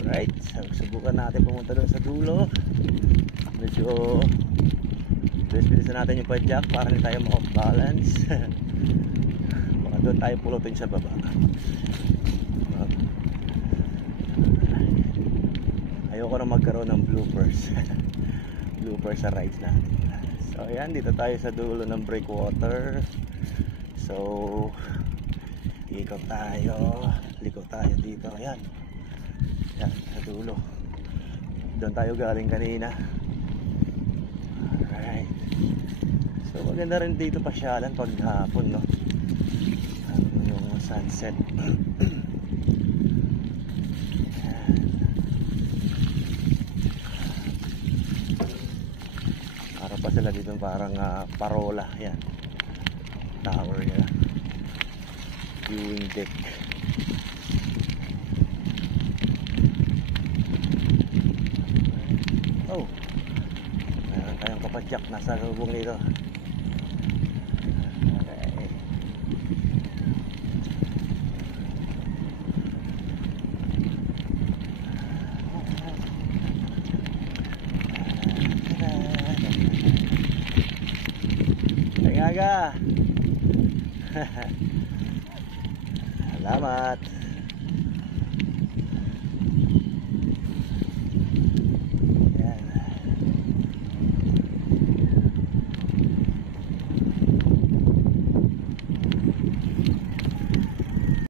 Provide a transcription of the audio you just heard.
Alright, subukan natin pumunta doon sa dulo. Medyo bilisan natin yung padjak para hindi tayo ma-off balance. Baka doon tayo pulutin sa baba. Ayoko na magkaroon ng bloopers. Bloopers sa rides natin. So ayan, dito tayo sa dulo ng breakwater. So ikot tayo, liko tayo dito. Ayan, yan sa dulo. Doon tayo galing kanina. Alright. So maganda rin dito pasyalan pag hapon, no? Yung sunset. Para pa sila dito parang parola. Yan, tower nila, viewing deck. Oh, meron tayong kapadyak nasa lubong nito. Okay. Tengaga. Salamat.